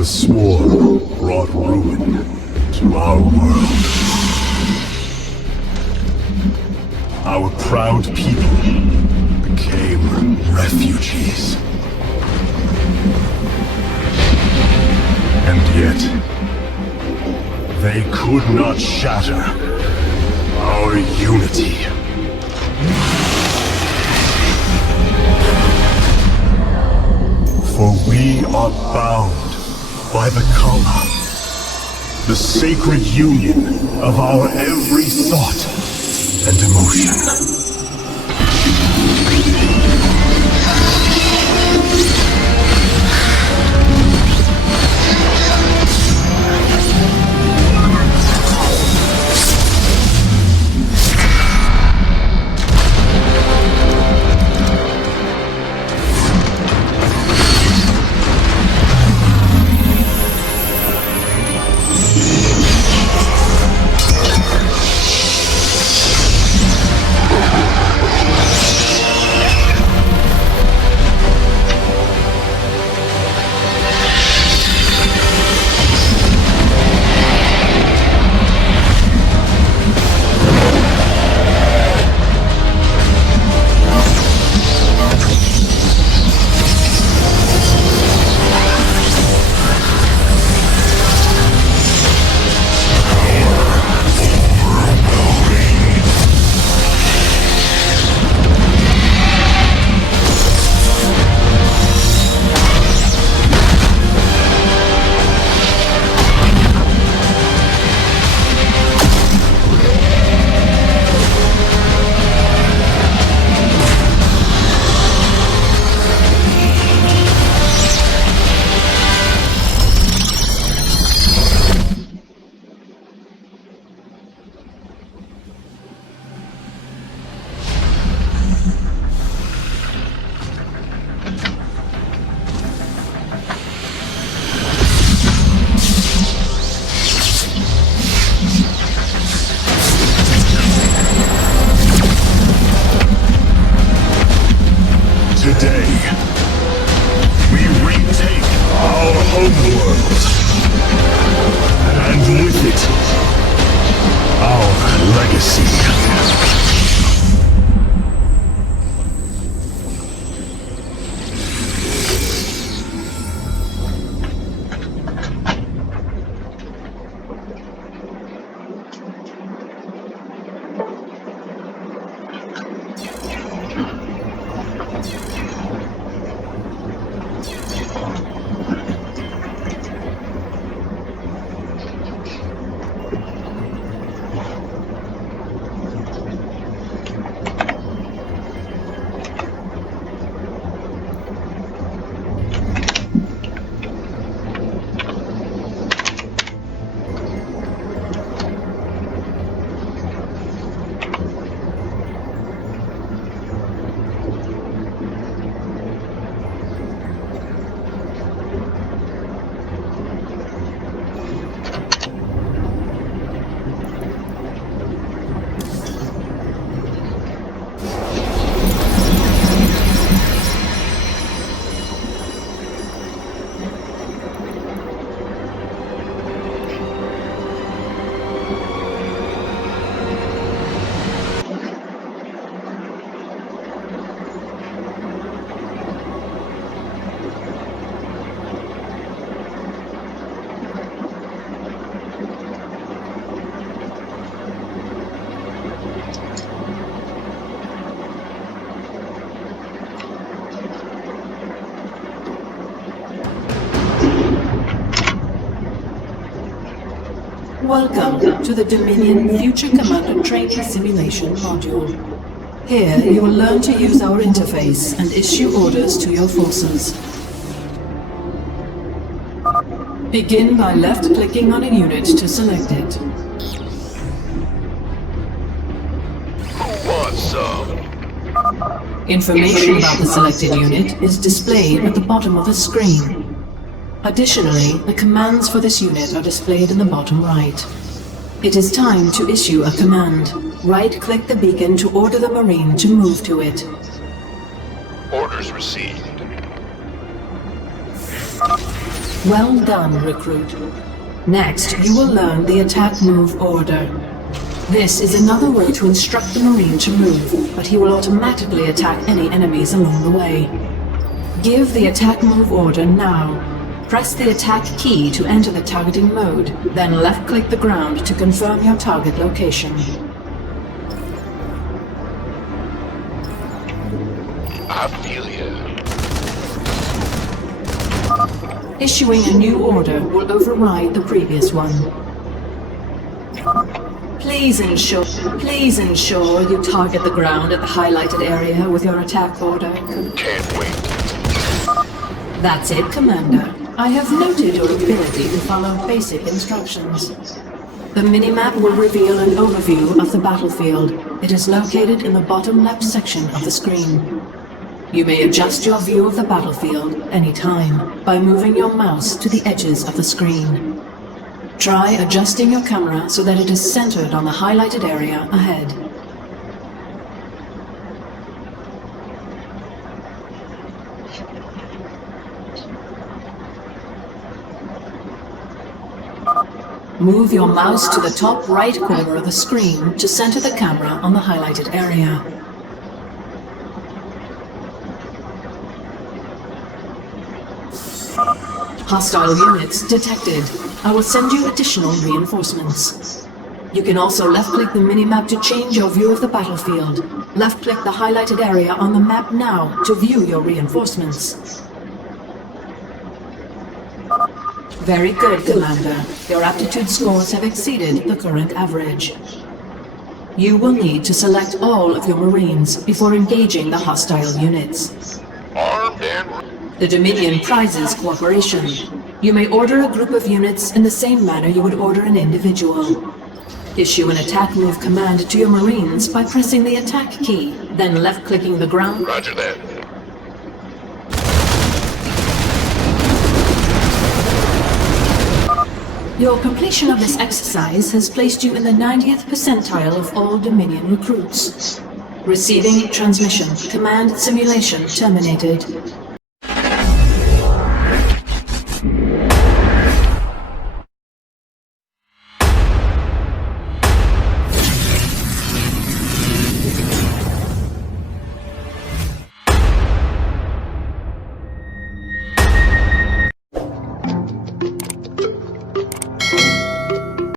The swarm brought ruin to our world. Our proud people became refugees. And yet, they could not shatter our unity. For we are bound by the Kala, the sacred union of our every thought and emotion. Today, we retake our homeworld, and with it, our legacy. Welcome to the Dominion Future Commander Training Simulation module. Here, you will learn to use our interface and issue orders to your forces. Begin by left-clicking on a unit to select it. Who wants some? Information about the selected unit is displayed at the bottom of the screen. Additionally, the commands for this unit are displayed in the bottom right. It is time to issue a command. Right-click the beacon to order the Marine to move to it. Orders received. Well done, recruit. Next, you will learn the attack move order. This is another way to instruct the Marine to move, but he will automatically attack any enemies along the way. Give the attack move order now. Press the attack key to enter the targeting mode, then left-click the ground to confirm your target location. I feel you. Issuing a new order will override the previous one. Please ensure you target the ground at the highlighted area with your attack order. Can't wait. That's it, Commander. I have noted your ability to follow basic instructions. The minimap will reveal an overview of the battlefield. It is located in the bottom left section of the screen. You may adjust your view of the battlefield anytime by moving your mouse to the edges of the screen. Try adjusting your camera so that it is centered on the highlighted area ahead. Move your mouse to the top right corner of the screen to center the camera on the highlighted area. Hostile units detected. I will send you additional reinforcements. You can also left-click the minimap to change your view of the battlefield. Left-click the highlighted area on the map now to view your reinforcements. Very good, Commander. Your aptitude scores have exceeded the current average. You will need to select all of your Marines before engaging the hostile units. Armed and The Dominion prizes cooperation. You may order a group of units in the same manner you would order an individual. Issue an attack move command to your Marines by pressing the attack key, then left-clicking the ground. Roger that. Your completion of this exercise has placed you in the 90th percentile of all Dominion recruits. Receiving transmission. Command simulation terminated.